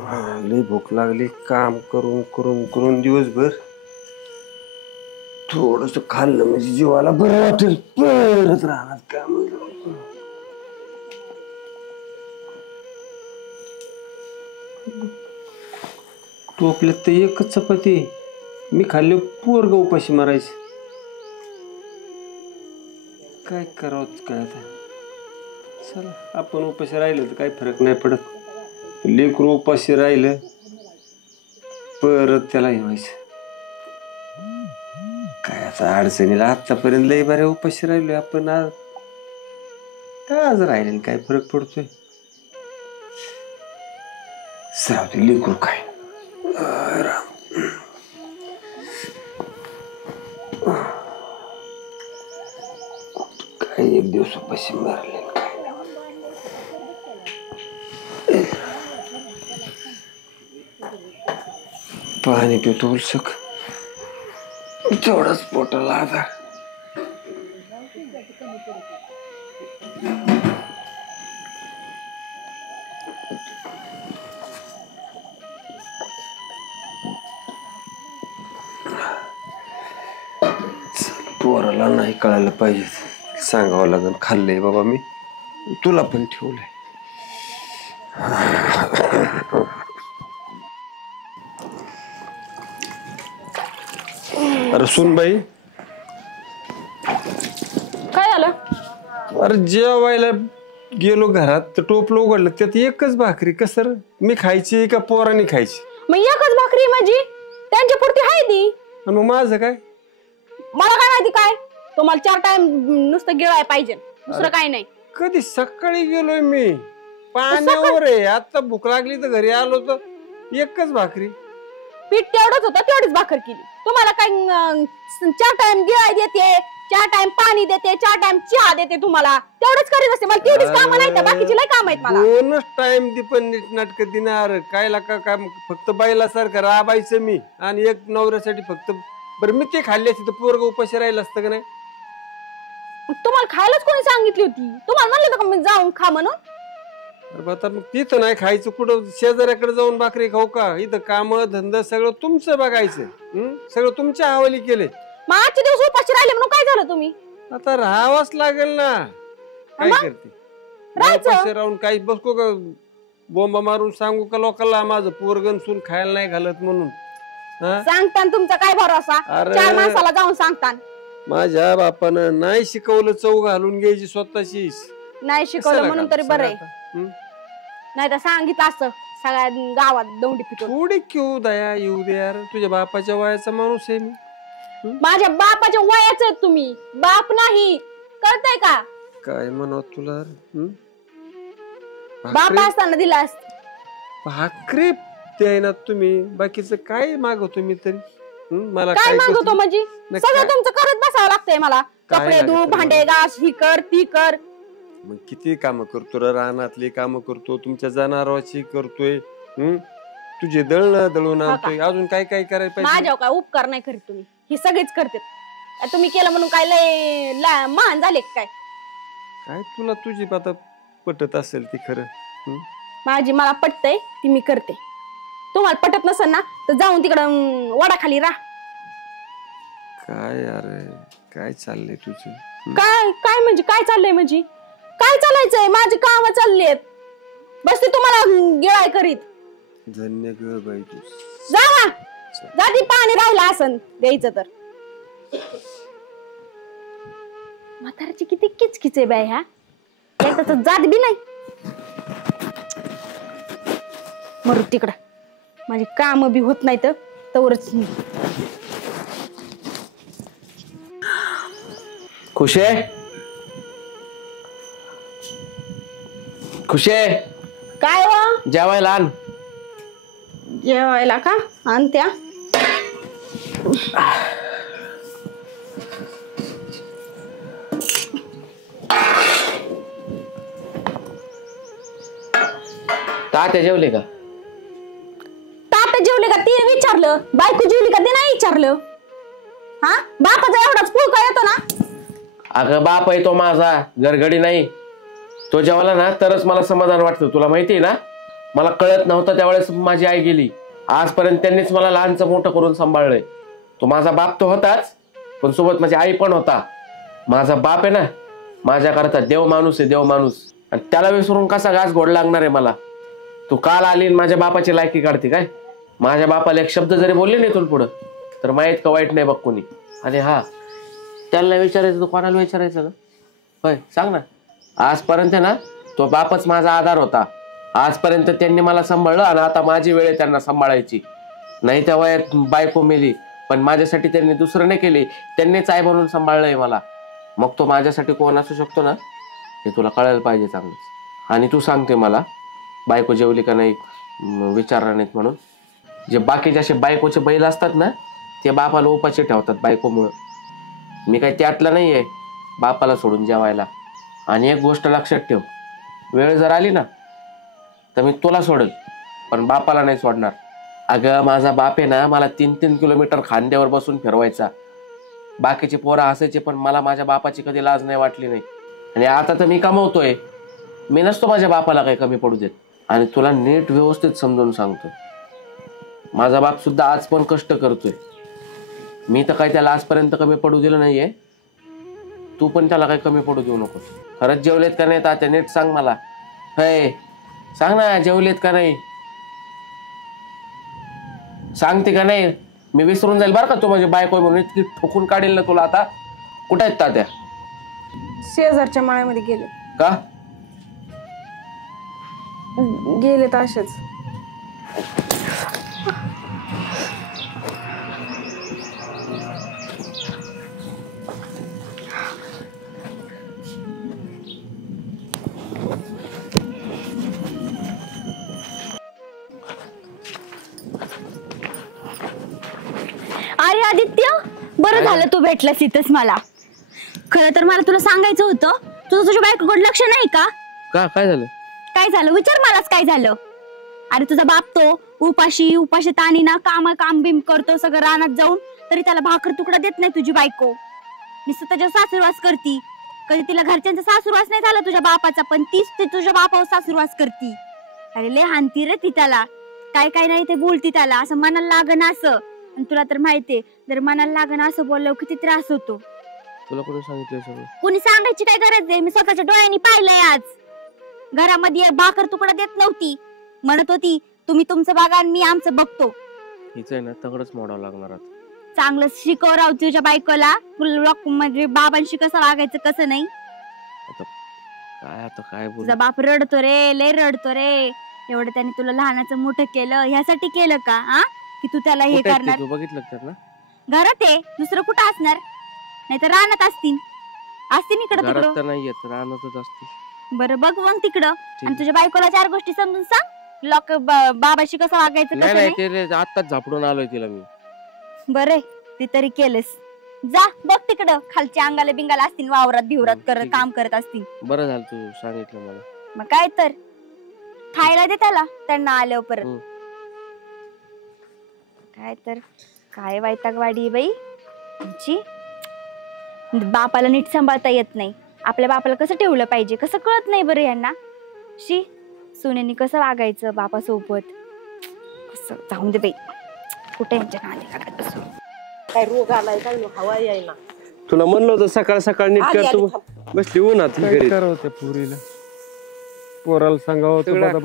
लई भूक लागली काम करून करून करून दिवसभर थोडस खाल्लं म्हणजे जीवाला बरं वाटेल परत राहणार काम टोपल्यात तर एकच चपाती मी खाल्ले पोरग उपाशी मारायचे काय करावं काय आता चला आपण उपाशी राहिलं तर काही फरक नाही पडत लेकरू उपाशी राहिलं परत त्याला येवायचं काय आता अडचणीला आतापर्यंत लई बऱ्या उपाशी राहिलोय आपण आज राहिले काय फरक पडतोय श्रावती लेकरू काय राम काय एक दिवस उपाशी मारले पाणी पितो उलसक तेवढाच पोटाला आधार पोराला नाही कळायला पाहिजे सांगावं लागेल खाल्लंय बाबा मी तुला पण ठेवलंय अरे सुनबाई काय झालं? अरे जेवायला गेलो घरात तर टोपलं उघडलं त्यात एकच भाकरी कसर मी खायची का पोरांनी खायची मग एकच भाकरी माझी त्यांच्या पुरती आहे ती आणि मग माझं काय मला काय माहिती काय तुम्हाला 4 टाइम नुसतं गिळाय पाहिजे दुसरं काय नाही कधी सकाळी गेलोय मी पाण्यावर आहे आता भूक लागली तर घरी आलो तर एकच भाकरी पीठ तेवढंच होतं तेवढीच भाकर केली तुम्हाला काय 4 टाइम गिळाय देते 4 टाइम पाणी देते 4 टाइम चहा देते तुम्हाला तेवढंच करीत असते मला तेवढीच कामं नाही तर बाकीची लय काम आहेत मला 2च टाइम ती पण नीट नाटक दिनार काय लाका काम फक्त बाईला सारखं राबायचं मी आणि एक नवऱ्यासाठी फक्त बरं मी ते खाल्ली असते तर पोरग उपाशी राहिलं असतं का नाही तुम्हाला खायलाच कोणी सांगितली होती तुम्हाला म्हणलं होतं का मी जाऊन खा म्हणून आता मग तिथं नाही खायचं कुठं शेजाऱ्याकडे जाऊन भाकरी खाऊ का इथं काम धंदा सगळं तुमचं बघायचं सगळं तुमच्या हवाली केले मग आजचे दिवस उपाशी राहिले म्हणून काय झालं तुम्ही आता राहावंच लागेल ना काय करते उपाशी राहून काही बसको का बोंबा मारून सांगू का लोकांना माझं पोरगण सून खायला नाही घालत म्हणून सांगता तुमचा काय भरोसा 4 माणसाला जाऊन सांगता माझ्या बापानं नाही शिकवलं चव घालून घ्यायची स्वतःची नाही शिकवलं म्हणून तरी बरं आहे नाही तर सांगितलं असतं सगळ्या गावात दौंडी पिटून थोडी क्यू दया येऊ दे यार तुझ्या बापाच्या वयाचा माणूस आहे मी माझ्या बापाच्या वयाच आहेत तुम्ही बाप नाही कळतंय का काय म्हणत तुला बाप असताना दिला असत भाकरी ना तुम्ही बाकीचं काय मागवतो मी तरी मला काय मागवतो म्हणजे सगळं तुमचं करत बसावं लागतंय मला कपडे धु भांडे घास ही कर ती कर मग किती काम करतो रानातली काम करतो तुमच्या जनावरांची करतोय तुझे दळणं दळून आणतोय अजून काय काय करायला पाहिजे माझ्यावर काय उपकार नाही करीत तुम्ही हे सगळेच करतात तुम्ही केलं म्हणून काय लय महान झाले काय काय तुला तुझी आता पटत असेल ती खरं माझी मला पटतय ती मी करते तुम्हाला पटत नसेल ना तर जाऊन तिकडं वडाखाली राहा काय अरे काय चाललंय तुझं काय काय म्हणजे काय चाललंय म्हणजे काय चालायचंय माझी काम चालली बस ते तुम्हाला गिळाय करीत धन्य ग बाई तू जावा जाती पाणी राहिलं असन द्यायचं तर म्हाताऱ्याची किती किचकिच आहे बाय ह्या एकदा जात बी नाही मरू तिकडं माझी काम बी होत नाही तर तवरच खुशे खुशे काय हो जेवायला आण जेवायला का आणत्या तात्या जेवले का तात्या जेवले का ते विचारलं बायको जेवली का ते नाही विचारलं हा बापाचा एवढाच पूळ काय येतो ना अगं बाप आहे तो माझा गरगडी नाही तो जेवला ना तरच मला समाधान वाटतं तुला माहिती आहे ना मला कळत नव्हतं त्यावेळेस माझी आई गेली. आजपर्यंत त्यांनीच मला लहानचं मोठं करून सांभाळलंय. तो माझा बाप तो होताच, पण सोबत माझी आई पण होता. माझा बाप आहे ना, माझ्याकरता देव माणूस आहे, देव माणूस. आणि त्याला विसरून कसा घास गोड लागणार आहे मला. तू काल आली आणि माझ्या बापाची लायकी काढते काय? माझ्या बापाला एक शब्द जरी बोलले नाही इथून पुढं तर माहीत का वाईट नाही बघ कोणी. आणि हा, त्याला विचारायचं, तू कोणाला विचारायचं का? होय सांग ना. आजपर्यंत ना तो बापच माझा आधार होता. आजपर्यंत त्यांनी मला सांभाळलं आणि आता माझी वेळ आहे त्यांना सांभाळायची. नाही त्या वयात बायको मेली, पण माझ्यासाठी त्यांनी दुसरं नाही केली, त्यांनीच आई म्हणून सांभाळलंय मला. मग तो माझ्यासाठी कोण असू शकतो ना, हे तुला कळायला पाहिजे चांगलंच. आणि तू सांगते मला बायको जेवली का नाही विचारणार नाहीत म्हणून. जे बाकीचे असे बायकोचे बैल असतात ना, ते बापाला उपाशी ठेवतात बायकोमुळं. मी काही त्यातला नाही आहे बापाला सोडून जेवायला. आणि एक गोष्ट लक्षात ठेव, वेळ जर आली ना तर मी तुला सोडेल, पण बापाला नाही सोडणार. अगं माझा बाप आहे ना, मला 3-3 किलोमीटर खांद्यावर बसून फिरवायचा. बाकीचे पोरं हसायचे, पण मला माझ्या बापाची कधी लाज नाही वाटली नाही. आणि आता तर मी कमवतोय, मी नसतो माझ्या बापाला काही कमी पडू देत. आणि तुला नीट व्यवस्थित समजून सांगतो, माझा बाप सुद्धा आज पण कष्ट करतोय. मी तर काही त्याला आजपर्यंत कमी पडू दिलं नाहीये. तू पण त्याला काही कमी पडू देऊ नकोस. खरंच जेवलेत का नाही तात्या, नीट सांग मला. हे सांग ना, जेवलेत का नाही सांगते का नाही? मी विसरून जाईल बरं का तू माझी बायको म्हणून. इतकी ठोकून काढेल ना तुला आता. कुठे आहेत तात्या? शेजारच्या माळ्यामध्ये गेले. का गेले तर असेच. अरे आदित्य, बरं झालं तू भेटलास इथंच मला. खरं तर मला तुला सांगायचं होतं, तुझं तुझ्या बायकोकडे लक्ष नाही का? काय झालं? काय झालं विचार मलाच, काय झालं? अरे तुझा बाप तो उपाशी ताणी ना काम बिम करतो सगळं रानात जाऊन, तरी त्याला भाकर तुकडा देत नाही तुझी बायको. नुसतं त्याच्या सासूरवास करती. कधी तिला घरच्यांचा सासूरवास नाही झाला तुझ्या बापाचा, पण तीच ते तुझ्या बापावर सासूरवास करती. अरे लय हानती रे ती त्याला. काय नाही ते बोलती त्याला, असं मनाला लागण असं. आणि तुला तर माहितीये, जर मनाला लागण असं बोलल्यावर किती त्रास होतो. तुला कोणी सांगितलं सगळं? कुणी सांगायची काय गरज आहे? मी स्वतःच्या डोळ्यांनी पाहिलंय. आज घरामध्ये भाकर तुकडा देत नव्हती, म्हणत होती तुम्ही तुमचं बघा आणि मी आमचं बघतो. हिचं आहे ना तगडच मोडावं लागणार. चांगलं शिकव राव तुझ्या बायकोला, म्हणजे बाबांशी कसं वागायचं कसं नाही. काय बोल. तुझा बाप रडतो रे, लय रडतो रे. एवढं त्याने तुला लहानाचं मोठं केलं, ह्यासाठी केलं का हा? की तू त्याला हे करणार? तू बघितलं तर ना, घरात आहे, दुसरं कुठं असणार? नाही तर रानात असतील इकडं घरात तिकडं. तर नाहीये, रानातच असते. बरं बघ मग तिकडं. आणि तुझ्या बायकोला 4 गोष्टी समजून सांग, बाबाशी कसं वागायचं कसं नाही. नाही. ते आत्ताच झापडून आलोय तिला मी. बरे ती तरी केलंस. जा बघ तिकडं, खालच्या अंगाला बिंगाला असतील, वावरात भिवरात करत काम करत असतील. बरं झालं तू सांगितलं मला. मग काय तर खायला दे त्याला, त्यांना आल्यावर परत. काय तर काय वैतागवाडी बाई आमची. बापाला नीट सांभाळता येत नाही. आपल्या बापाला कसं ठेवलं पाहिजे कसं कळत नाही बरं यांना. शी सुनेनी कसं वागायचं बापासोबत, कसं जाऊन दे बाई. कुठे यांच्या नादी लागत बसू. काय रोग आलाय, काय हवा यायला. तुला म्हणलं होतं सकाळ सकाळ नीट करतो, बसली उन्हात घरी. त्या पुरीला पोराला सांगावं,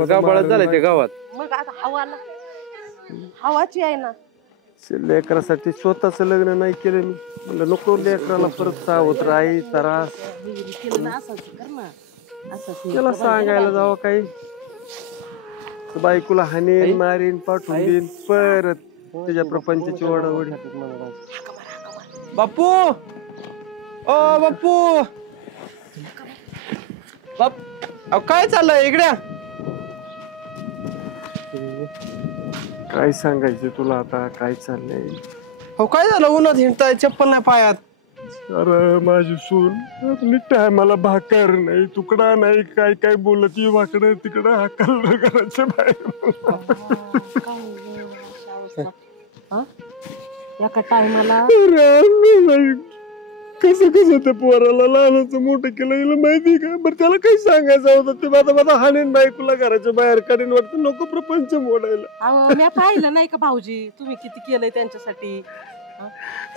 गावात झालं त्या गावात. मग आता हवाला हवाची आहे ना. लेकरासाठी स्वतःच लग्न नाही केलं मी. म्हणलं नको लेकराला परत सावत राही त्रास. त्याला सांगायला जावं काही, बायकोला हाणीन मारीन पाठवून देईन परत त्याच्या प्रपंचाची ओढाओढी. बापू, ओ बापू, काय चाललंय इकडे? काय सांगायचं तुला आता, काय चाललंय? हो काय झालं? उन्हात हिंडताय, चप्पल नाही पायात. अरे माझी सून टायमाला भाकर नाही, तुकडा नाही, काय काय बोलत वाकडं तिकडं हाकल घराच्या बाहेर. एका टायमाला कसं कसं त्या पोराला लहानाचं मोठं केलं हिला माहिती का? बरं त्याला काही सांगायचं होतं ते माझा माझा हाणेन बायकोला घराच्या बाहेर काढीन वाटतं नको प्रपंच मोडायला. अहो मी पाहिलं नाही का भाऊजी तुम्ही किती केलंय त्यांच्यासाठी.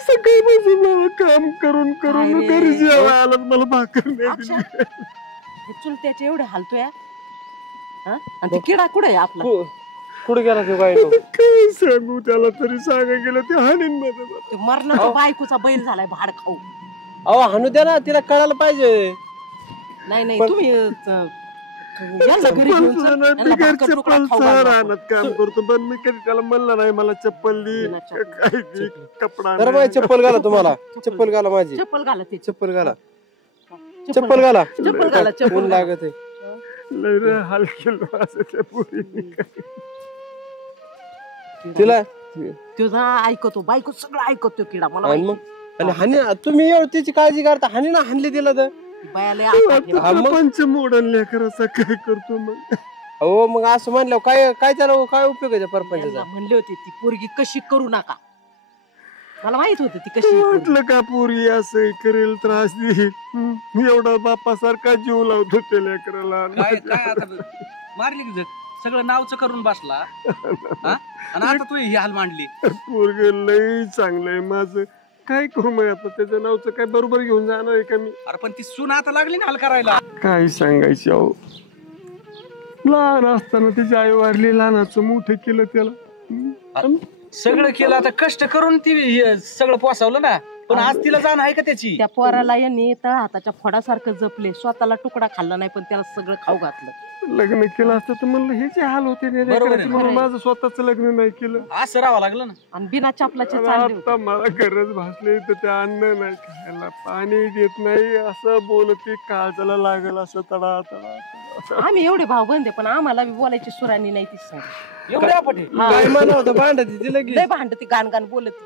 सकाळपासून मला काम करून करून काय रे? घरी जेव्हा आलं मला भाकर नाही अक्षय, दिली. हे चुलत्याचे एवढे हालतोय आणि ते किडा कुठे आहे आपला? कुठे गेला तो काय काय सांगू त्याला तरी सांगा गेलं ते हाणेन माझं. ते मरणाचा बायकोचा बैल झालाय भाड खाऊ. अहो हाणू द्या ना तिला कळायला पाहिजे. नाही नाही तुम्ही यांना घरी घेऊन चल, यांना भाकर तुकडा खाऊ घालू आपण. रानात काम करतो पण मी कधी त्याला म्हणलं नाही मला चप्पल दे बिना चप्पल. काय दे, कपडा तर नाही. बाई चप्पल घाला तुम्हाला. चप्पल घाला माझी. चप्पल घाला ते चप्पल घाला. चप्पल घाला. चप्पल घाला ऊन चप्पल लागत आहे. लय रे हाल केलं असं त्या पोरीने. तिला तुझा ऐकतो बायको सगळं ऐकतो किडा मला आणि माहिती. मग आणि हानी तुम्ही एवढं तिची काळजी करता हानी ना हाणली तिला तर. बायाला ऐकत नाही. हा मग. प्रपंच मोडन लेकराचा काय करतो मग? हो मग असं म्हणलं काय काय त्याला काय उपयोग आहे त्या परपंचाचा. यांना म्हणले होते ती पोरगी कशी करू नका. मला माहित होत ती कशी पोरगी. वाटलं का पोरी असं करेल त्रास देईल. एवढा बापासारखा जीव लावतो त्या लेकराला. काय काय आता मारली की जग सगळं नावचं करून बसला हा? आणि आता तू ही हाल मांडली. पोरग लय चांगलंय माझं. काय करू मग आता त्याच्या नावचं काय बरोबर घेऊन जाणार आहे का मी? अरे पण ती सून आता लागली ना हाल करायला. काय सांगायची अहो. लहान असताना त्याची आई वारली लहानाचं मोठं केलं त्याला. सगळं केलं आता कष्ट करून ती हे सगळं पोसावलं ना. पण आज तिला जाण आहे का त्याची? त्या पोराला यांनी तळ हाताच्या फोडासारखं जपले. स्वतःला तुकडा खाल्ला नाही पण त्याला सगळं खाऊ घातलं. लग्न केलं असतं तर म्हणलं हे जे हाल होते ना बरोबर आहे लेकराचे, म्हणून माझं स्वतःच लग्न नाही केलं. असं राहावं लागलं ना. आणि बिना चपलाचे चालले होते. आता मला गरज भासली तर ते अन्न नाही खायला, पाणी देत नाही, असं बोलते काळजाला लागल असं तडा तडा. आम्ही एवढे भाऊ बंदे पण आम्हाला बी बोलायची सुरानी नाही ती सांग. एवढे आपटे काय म्हणा होतं भांडत ती लगेच. लय भांड ती गाण गाण बोलत.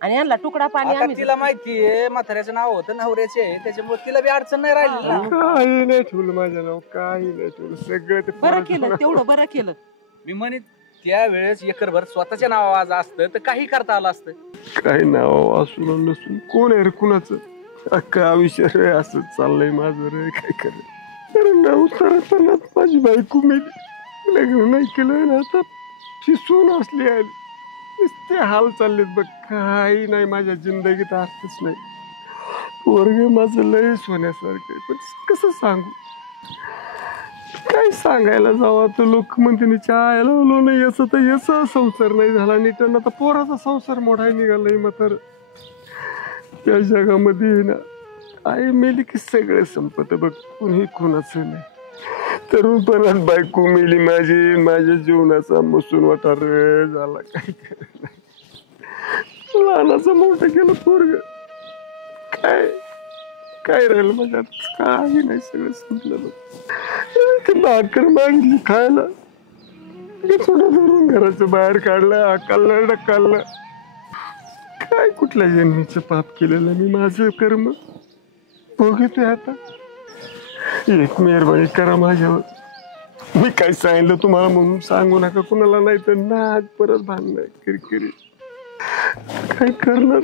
आणि यांना तुकडा पाणी आता आम्ही तिला माहितीये म्हाताऱ्याचं नाव होतं नवऱ्याचे त्याच्यामुळे तिला बी अडचण नाही राहिली ना. काही नाही ठेवलं माझ्या नाव, काही नाही ठेवलं. सगळं ते बरं पोराचं केलं नाव. तेवढं बरं केलं. मी म्हणत त्यावेळेस एकरभर स्वतःच्या नावाचं असतं तर काही करता आलं असतं. काही नाव असून नसून कोण आहे रे कुणाचं? अख्खा आयुष्य रे असं चाललंय माझं रे. काय करे अरे नाव सरताना माझी बायको मेली, लग्न नाही केलं ना, आता शिसून असली आली. नुसते हाल चाललेत बघ. काही नाही माझ्या जिंदगीत अर्थच नाही. वर्ग माझं लय सोन्यासारखं आहे, पण कसं सांगू? काय सांगायला जावं आता? लोक म्हणते चायला लो नाही याचा तर याचा संसार नाही झाला नीट, आता पोराचा संसार मोठाय निघालाय. मात्र त्या जगामध्ये ना आई मेली की सगळं संपत बघ. कुणी कुणाचं नाही. तरुणपणात बायको मेली माझी, माझ्या जीवनाचा मसून वाटार झाला. काय करायला? लहानाचं मोठं केलं पोरग. काय काय राहिलं माझ्यात? काही नाही, सगळं संपलं बघ. ते भाकर मागितली खायला, थोडं धरून घराच्या बाहेर काढलं, हाकललं ढकललं. काय कुठल्या जन्मीचं पाप केलेलं मी? माझं कर्म बघतोय आता. एक मेहरबानी करा माझ्यावर. मी काय सांगितलं तुम्हाला म्हणून सांगू नका कुणाला, नाही तर नाग परत भांडणं किरकिरी. काय करणार?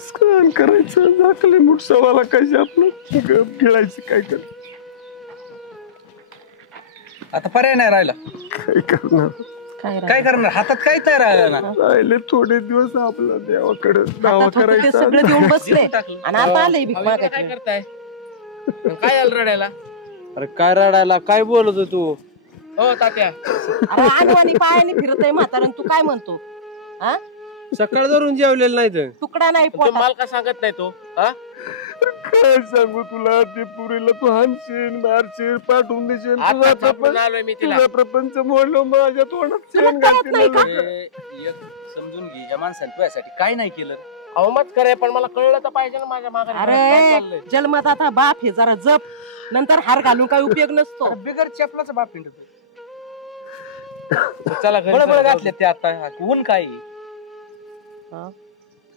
स्नान करायचं, झाकले मूठ सवाला कशी आपलं गप गिळायचं. काय कर, आता पर्याय नाही राहिला. काय करणार? काय करणार? हातात काय तयार राहिलं ना. राहिले थोडे दिवस आपला देवाकडे दावा आता ते करायचा. सगळं देऊन बसले देऊन टाकलं. आणि आता आलंय भीक काय मागायची. करताय? काय आलं रडायला? अरे काय रडायला? काय बोलत होता तू? हो तात्या, अरे आडवानी पायाने फिरतय म्हातारण तू काय म्हणतो? हा सकाळ धरून जेवलेलं नाही तर. तुकडा नाही तो पोटात. माल का सांगत नाही तो? हा? काय सांगू तुला? ते पुरीला तू हानशील, मारशील, पाठवून देशील. आता थांबून आलोय मी तिला. तुझा प्रपंच मोडलं, माझ्या तोंडात तुला शेण कळत घालतील नाही का? लोकं. एक समजून घे, या माणसाने तुझ्यासाठी काय नाही केलं. अहो मत करे, पण मला कळलं तर पाहिजे ना माझ्या मागे काय चाललंय. अरे जन्मात आता बाप हे जरा जप, नंतर हार घालून काही उपयोग नसतो. अरे बिगर चपलाचा बाप हिंडतो. चला घरी बळबळ चला. घातले ते आता. ऊन काय?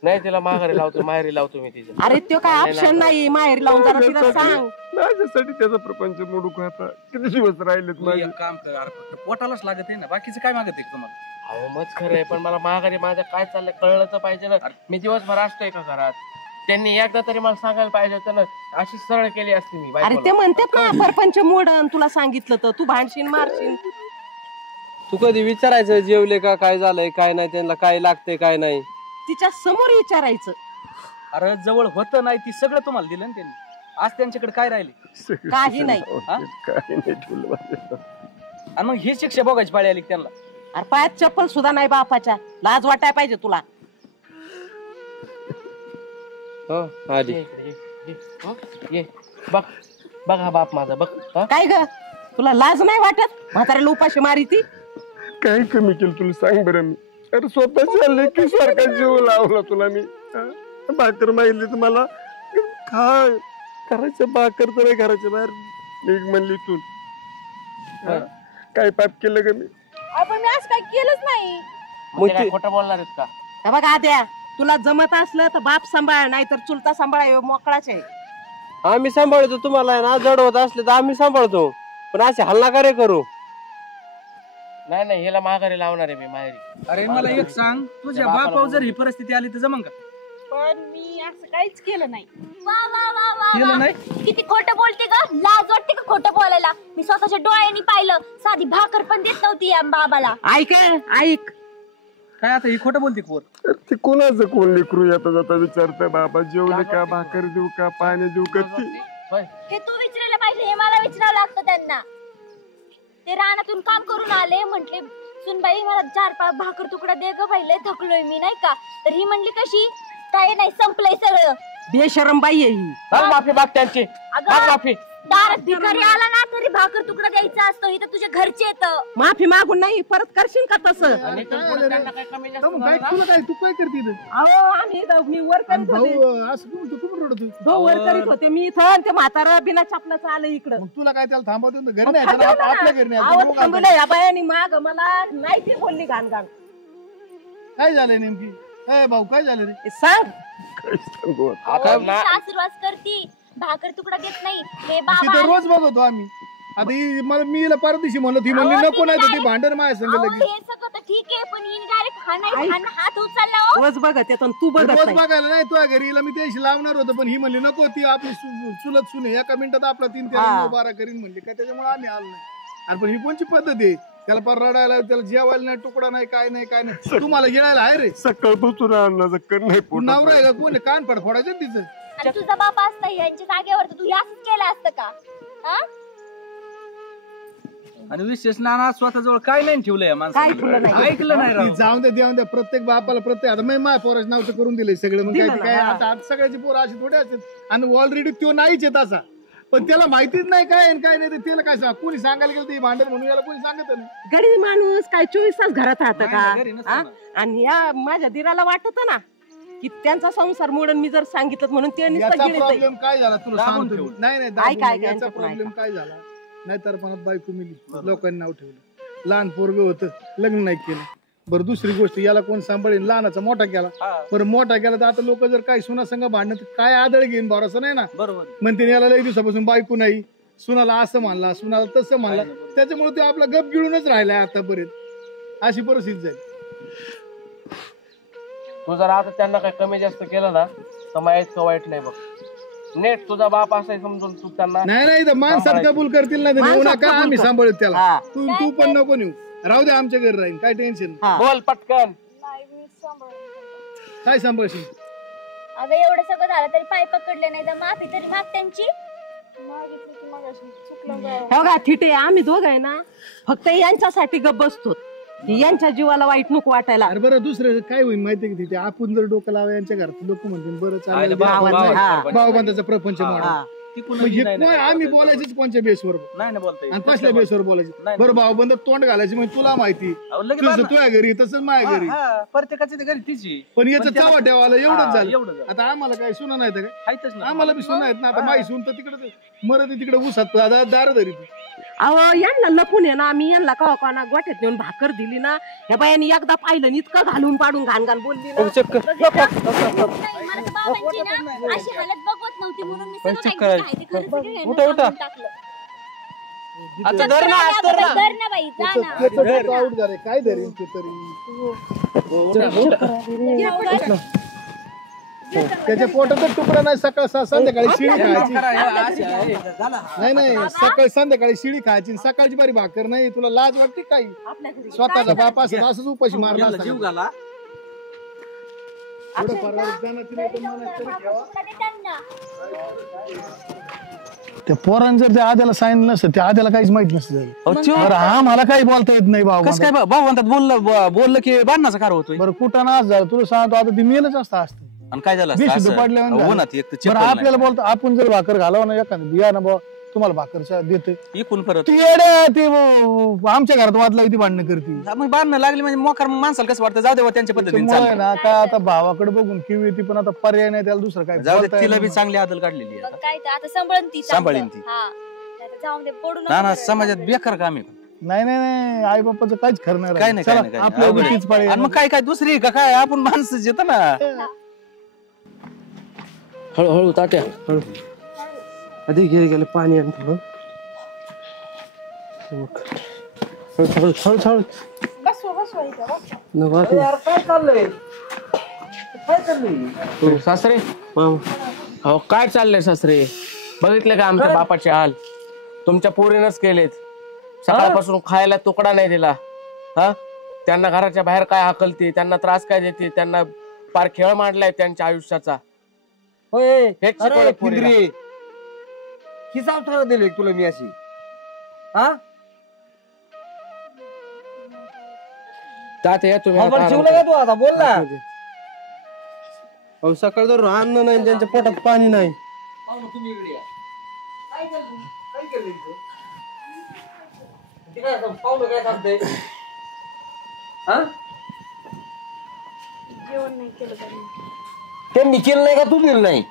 नाही तिला माघारी लावतो, माहेरी लावतो मी तिच्या. अरे तो काय ऑप्शन नाही. माहेर लावून जरा तिला सांग. माझ्यासाठी त्याचा प्रपंच मोडू का आता? किती दिवस राहिलेत तू माझे? एक काम कर, अरे फक्त पोटालाच लागत आहे ना, बाकीचं काय मागत आहे तुम्हाला? अहो मत खरंय, पण मला माघारी माझ्या काय चाललंय कळलं तर पाहिजे ना. मी दिवसभर असतोय का घरात? त्यांनी एकदा तरी मला सांगायला पाहिजे होतं ना, अशी सरळ केली असती मी अरे बायकोला. ते म्हणतात ना परपंच मोडन, तुला सांगितलं तर तू भांडशील मारशील. तू कधी विचारायचं जेवले का, काय झालंय काय नाही, त्यांना काय लागतंय काय नाही? तिच्या समोर विचारायचं. अरे जवळ होतं नाही ती सगळं तुम्हाला दिलं ना त्यांनी. आज त्यांच्याकडे काय राहिले? काही नाही. हा? काही नाही ठेवलं माझ्या. आणि मग ही शिक्षा बघायची पाळी आली त्यांना. अरे पायात चप्पल सुद्धा नाही बापाच्या, लाज वाटाय पाहिजे तुला. हो आली. ये इकडे, हो, ये बघ बघ हा बाप माझा बघ. हा? काय ग तुला लाज नाही वाटत? म्हाताऱ्याला उपाशी मारी ती. काय कमी केलं तुला सांग बरं मी? अरे स्वतःच्या लेकी सारखा जीव लावला तुला मी. भाकर माहिली तर मला काय करायचं, भाकर तर घराच्या बाहेर निघ म्हणली तू. काय पाप केलं ग मी? आपण मी असं काही केलंच नाही. म्हणजे काय खोटं बोलणार आहेत का? हे बघ आद्या, तुला जमत असलं तर बाप सांभाळ, नाही तर चुलता सांभाळ, मोकळाच आहे. आम्ही सांभाळतो तुम्हाला ना, जड होत असले तर आम्ही सांभाळतो, पण असे हल्लाकारे करू. नाही नाही, हिला माघारी लावणार आहे मी माहेरी. अरे मला एक सांग, तुझ्या बापावर जर ही परिस्थिती आली तर जमन का? पण मी असं काहीच केलं नाही. केलं नाही? किती खोटं बोलते का? लाज वाटते का खोटं बोलायला? मी स्वतःच्या डोळ्यांनी पाहिलं, साधी भाकर पण देत नव्हती या बाबाला. ऐक ऐक, काय आता ही खोटं बोलते पोर? ते कोणाचं कोण लेकरू येता जाता विचारतं बाबा जेवले का, भाकर देऊ का, पाणी देऊ का? ती हे तू विचारायला पाहिजे, हे मला विचारावं लागतं त्यांना. ते रानातून काम करून आले, म्हंटले सुनबाई मला 4-5 भाकर तुकडा दे ग, पहिले थकलोय मी नाही का. तर ही म्हणली कशी, काय नाही संपलंय सगळं. बेशरम बाई आहे ही. माग माफी बाप त्यांची, माग माफी. दारात भिकारी आला ना तरी भाकर तुकडा द्यायचा असतो, इथं तुझ्या घरचे येतं. माफी मागून नाही परत करशील का तसं? आणि इथून पुढे त्यांना काही कमी जास्त झालं ना? तू काय करते? अहो आम्ही मी वर करीत होते, असं तू रडतो. तो वर करीत होते मी इथं, आणि ते म्हातारा बिना चपलाचं आलं इकडं. तुला काय त्याला थांबवतो घरी मग नाही, थांबवलं ना. आपल्या घरी आवाज नाही. थांबवलं या बायानी माग मला नाही ती बोलली घाण घाण. काय झालंय नेमकी? काय भाऊ काय झालं रे? हे सांग. काय सांगू आता? आता ना सासुरवास करती, भाकर तुकडा देत नाही. हे तिथे बाबा रोज बघतो आम्ही. आता ही मला मी हिला परदेशी म्हणलं, ती म्हणली अहो, नको, नाही तर ती direct- भांडण माझ्या संग अहो, लगेच. हे सगळं तर ठीक आहे, पण हिने डायरेक्ट ऐक. हात उचलला हो. रोज बघत येतो तू बघत रोज नाही. बघायला नाही तुझ्या घरी हिला मी त्याशी लावणार होतो, पण ही म्हणली नको, ती आपली चुलत सुने एका मिनिटात आपला 3-12 करीन म्हणली काय, त्याच्यामुळे आम्ही आलो नाही. अरे पण ही कोणची पद्धत आहे? त्याला पर रडायला, त्याला जेवायला नाही, तुकडा नाही, काय नाही काय नाही. तुम्हाला गिळायला आहे रे? सकाळपासून अन्नाचं कण नाही पोटात. नवरा आहे का कोण? कान फोडायचं ना तिचं. आणि तुझा बाप असता यांच्या जागेवर तर तू हे असंच केलं असतं का? हा? आणि विशेष नाना स्वतःजवळ काय नाही ठेवलंय या काय माणसाने. ठेवलं नाही? ऐकलं नाही राव. ती जाऊन द्या, देऊन द्या. प्रत्येक बापाला प्रत्येक, आता मी माझ्या पोराचं नाव तर करून दिलंय सगळं, मग काय दिलं ते ना, काय हा. आता सगळ्याची पोरं अशी थोडी असतात, आणि ऑलरेडी तो नाहीच आहे तसा, पण त्याला माहितीच नाही काय आणि काय नाही, तर त्याला काय कोणी सांगायला गेलं ते भांडण म्हणून, याला कोणी सांगत नाही. गरीब माणूस काय 24 तास घरात राहतं नाही, का? घरी नसतं हा? ना. आणि या माझ्या दिराला वाटत ना की त्यांचा संसार मोडून मी जर सांगितलं म्हणून ते नुसतं याचा गिळीत आहे. प्रॉब्लेम काय झाला तुला दाबून सांगतो ठेवलं. मी. नाही नाही ऐक, दाबून ऐक, नाही. याचा यांच्याकडून प्रॉब्लेम ऐका. काय झाला, नाही तर पण बायको मिली, लोकांनी नाव ठेवलं, लहान पोरग होतं, लग्न नाही केलं. बरं दुसरी गोष्ट, याला कोण सांभाळेल? लहानाचा मोठा केला, हा, बरं मोठा केला तर आता लोक जर काय सुना संग भांडणं, तर काय आदळ घेईन, भरोसा नाही ना. बरोबर. म्हणते याला लई दिवसापासून बायको नाही, सुनाला असं म्हणला, सुनाला तसं म्हणला, त्याच्यामुळे ते आपला गप गिळूनच राहिलाय आतापर्यंत. अशी परिस्थिती झाली. तू जर आता त्यांना काही कमी जास्त केलं ना तर माहित का वाईट नाही बघ. नेट तुझा बाप असाय समजून तू त्यांना नाही नाही, तर माणसात कबूल करतील नाही तर नेऊ माणसात नका, कबूल आम्ही कर. सांभाळू त्याला. हा. तू पण नको नेऊ, राहू दे आमच्या घरी राहील, काय टेन्शन. हा. बोल पटकन. काय सांभाळशील? अगं एवढं सगळं झालं तरी पाय पकडले नाही, तर माफी तरी माग त्यांची. हे बघा थिटे, आम्ही दोघं आहे ना फक्त यांच्यासाठी गप बसतो, की यांच्या जीवाला वाईट नको वाटायला. अरे बरं दुसरं काय होईल माहितीये की तिथे आपण जर डोकं लावा यांच्या घरात, लोक म्हणतील बरं आयला चालेल, भावाचं, भावबंधाचा प्रपंच हा. मोडा. ती मग कुणाची हे नाही कोण- नाही आम्ही बोलता येत. बोलायचीच कोणच्या बेसवर नाही नाही बोलता येत. आणि कसल्या बेसवर बोलायचं? नाही. बरं भावबंद तोंड घालायची म्हणजे तुला माहिती, अहो, लगेच तुझं बांधा. तुझ्या घरी तसंच माझ्या घरी, हा, हा, प्रत्येकाची घरी तिची पण याचं पण त्याला- चावा ठेवायला हा, एवढंच झालं. एवढं झालं. आता आम्हाला काय सुना नाही तर काय? आहेतच ना. आम्हाला बी सुना आहेत ना. आता हा. माई सून तर तिकडे मरत तिकडे उसात दार धरी. अहो यांना लपून आहे ना, मी यांना कवा गोठ्यात नेऊन भाकर दिली ना, ह्या बायांनी एकदा पाहिलं आणि इतकं घालून पाडून घाण घाण बोलली ना. नाही, मला तर बाबांची ना अशी हालत बघवत नव्हती म्हणून मी सगळं चक्कर काही आली. आहे ते खरंच सगळं यांना उठा, उठा. सांगून टाकलं. आता चक्कर धर ना, आली हात धर ना. अगोदर, धर ना बाई, जा ना. आउट झाले, काय धरीन ते तरी. एवढं त्याच्या पोटाचा तुकडा नाही, सकाळ संध्याकाळी शिळी खायची. नाही सकाळी संध्याकाळी शिळी खायची, सकाळची बारी भाकर नाही. तुला लाज वाटते काही? स्वतःचा बाप असेल असंच उपाशी मारला असता. जीव घाला थोडं परवडत जाणं तिने पण मनात तरी ठेवा. त्या पोरांनी जर त्या आद्याला सांगितलं नसतं, त्या आद्याला काहीच माहित नसतं. हा मला काही बोलता येत नाही भाऊ. कसं काय भाऊ म्हणतात बोललं की बांधण्याचा कार होतोय. बरं कुठं ना झालं तुला सांगतो, आता ती मेलच असतं. आणि काय झालं मी असतं शुद्ध असं? पडल्यावर उन्हात एक तर चप्पल आपल्याला बोलतो, आपण जर भाकर घालावं ना एखादं बिया ना भाऊ तुम्हाला भाकरच्या देते, नाही. इकून परत ती येड्या ते आमच्या घरात वाटला ती भांडणं करते. मग बांधणं लागली म्हणजे मोकार माणसाला कसं वाटतं, जाऊ दे त्यांच्या पद्धतीने त्यामुळे चालतं. ना काय आता भावाकडे बघून किंवा येते, पण आता पर्याय नाही त्याला दुसरं काय. जाऊ दे, बोलता तिला येत बी नाही. चांगली आदल काढलेली आहे मग आता. काय तर आता सांभाळून ती सांभाळीन ती. हा आता जाऊन दे, पडू ना नको. समाजात बेकार काम आहे. नाही आई बाप्पाचं काहीच खरं नाही काय राहिलं. नाही चला, काय नाही आपल्या अवघड आहे. गोष्टीच पाळी आणि मग काय दुसरी का काय, आपण माणसं येतं ना. हळूहळू तात्या हळू. आधी गेले पाणी आणि थोडं हळू सासरे हो काय चाललंय सासरे? बघितले का आमच्या बापाचे हाल? तुमच्या पोरीनच केलेत. सकाळपासून खायला तुकडा नाही दिला. हा त्यांना घराच्या बाहेर काय हाकलते, त्यांना त्रास काय देते, त्यांना पार खेळ मांडलाय त्यांच्या आयुष्याचा. हेच शिकवलंय पोरीला. दिली तुला मी अशी हा तात्या तुम्ही आता आराम शिवला करा. का तू आता बोल ना. अहो सकाळ जर अन्न नाही त्यांच्या पोटात पाणी नाही. त्यांनी केलं नाही का तू दिलं नाही?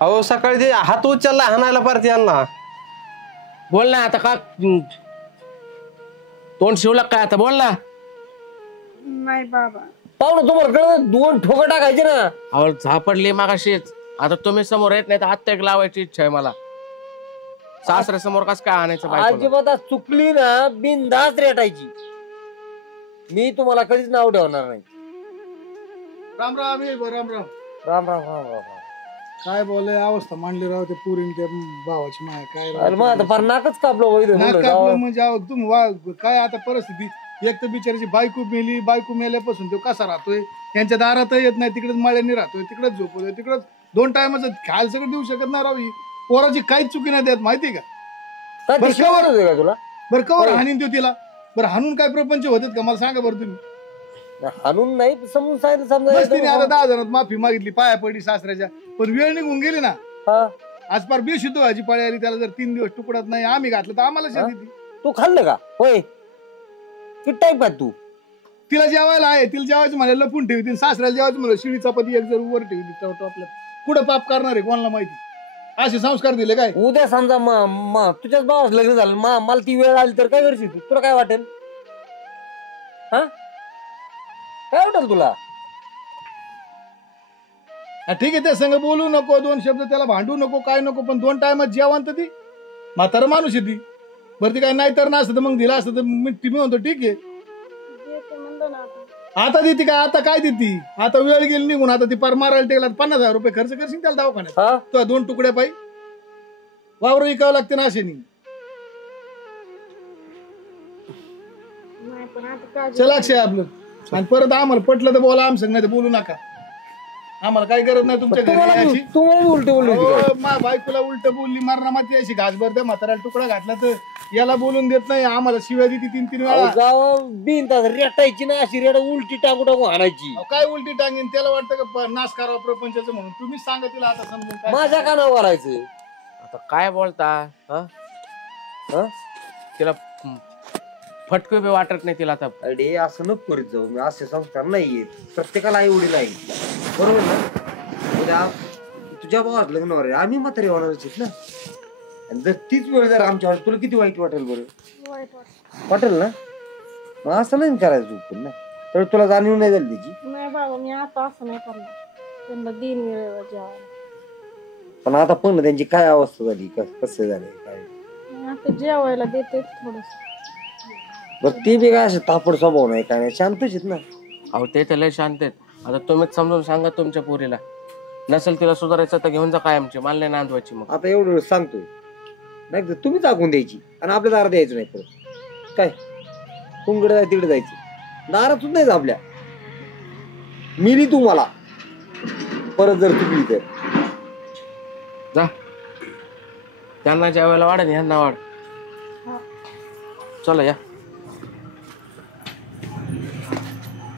अहो सकाळी ते हात उचलला हाणायला पारती यांना. बोल ना आता का तोंड शिवला काय आता? बोल ना. नाही बाबा. पाहुणं तुम्हाला कळलं, 2 ठोकं टाकायचे ना. अहो झापडली मागाशीच. आता तुम्ही समोर येत नाही तर हात एक लावायची इच्छा आहे मला. सासऱ्या समोर कस काय आणायचं बायकोला? अजिबात चुकली ना बिनधास्त रेटायची. मी तुम्हाला कधीच नाव ठेवणार नाही. राम राम राम राम राम राम राम राम. काय बोलाय अवस्था मांडली राव ते पुरीन त्या भावाची माय काय राव. अरे मग आता फार नाकच कापलं नाक कापलं म्हणजे अहो, काय आता परिस्थिती. एक तर बिचाराची बायको मेल्यापासून तो कसा राहतोय, त्यांच्या दारात येत नाही, तिकडेच माळ्यांनी राहतोय, तिकडेच झोपतोय, तिकडेच 2 टायमाचं खायला सगळं देऊ शकत नाही राव. ही पोराची काहीच चुकी नाही देत माहिती का? तुला बरं कवर हाणीन तो तिला. बरं हाणून काय प्रपंच होतात का मला सांगा बरं तुम्ही. हाणून नाही समजून सांगितलं बस तिने आता समजा. 10 जणात माफी मागितली, पाया पडली सासऱ्याच्या, पण वेळ निघून गेली ना. आज पार बेशुद्ध व्हायची पाळी आली त्याला. जर 3 दिवस तुकडात नाही आम्ही घातलं तर आम्हाला शेती. तू खाल्लं का होय? किती टाईप आहे तू? तिला जेवायला आहे, तिला जेवायचं म्हणाले लपून ठेवतील, सासऱ्याला जेवायचं म्हणलं शिळी चपाती एक जर वर ठेवली आपल्या कुठं पाप करणार आहे कोणाला माहिती. असे संस्कार दिले काय? उद्या समजा तुझ्याच भावाच लग्न झालं, मला ती वेळ आली तर काय करशील तू? तुला काय वाटेल? हा काय वाटेल तुला? ठीक आहे, त्या संग बोलू नको, 2 शब्द त्याला भांडू नको, काय नको, पण 2 टायमात जेवण तर ती म्हातारा माणूस आहे ती. बरं ती काय नाही तर नसतं तर मग दिला असतं तर मी म्हणतो ठीक आहे. आता देते काय? आता काय देते? आता वेळ गेली निघून. आता ती पार मारायला टेकला 50,000 रुपये खर्च करशील त्याला दवाखान्यात. तुला 2 तुकड्या पाहिजे वावर विकावं लागते ना असे नाही. चला अक्षय आपलं. आणि परत आम्हाला पटलं तर बोला, आमचं नाही तर बोलू नका. आम्हाला काही गरज नाही तुमच्या घरी. तुम्हाला उलट बोलली बायकोला उलट बोलली, मारणा माती अशी घासभर द्या म्हाताऱ्याला तुकडा घातला तर याला बोलून देत नाही, आम्हाला शिव्या देते 3-3 वेळा. बिन रेटायची ना अशी रेट उलटी टाकू टाकू हाणायची. काय उलटी टांगेन? त्याला वाटतं का नाश करावा प्रपंचाचं म्हणून? तुम्हीच सांगा तिला आता समजून काय. माझ्या कानावर करायचं. आता काय बोलता? तिला फटके बी वाटत नाही तिला आता. अरे असं नको करीत जाऊ. मी असे संस्कार नाहीये, प्रत्येकाला आई वडील आहे बरोबर ना. उद्या तुझ्या भावात लग्न होणार आहे, आम्ही म्हातारी होणारच ना. आणि जर तीच वेळ जर आमच्या तुला किती वाईट वाटेल बरं? वाटेल ना. मग असं नाही करायचं तू पण ना, तर तुला जाणीव नाही झाली त्याची. नाही बाबा मी आता असं नाही करणार. त्यांना 3 वेळेला जेवायला. पण आता पण त्यांची काय अवस्था झाली, कसं झालंय काय? आता जेवायला देते थोडस. बरं ते बी काय असं तापड स्वभाव नाही काय नाही, शांतच आहेत ना. अहो ते तर लय शांत आहेत. आता तुम्हीच समजून सांगा तुमच्या पोरीला. नसेल तिला सुधारायचं तर घेऊन जा कायमची, मला नाही नांदवायची. मग आता एवढं सांगतोय नाही तर तुम्ही टाकून द्यायची आणि आपल्या दारात द्यायचं नाही परत. काय तुमकडे जाय तिकडे जायचं, दारातून नाही आपल्या. मिली तुम्हाला परत जर चुकली तर जा. त्यांना ज्या वेळेला वाढेल ह्यांना वाढ. चला या.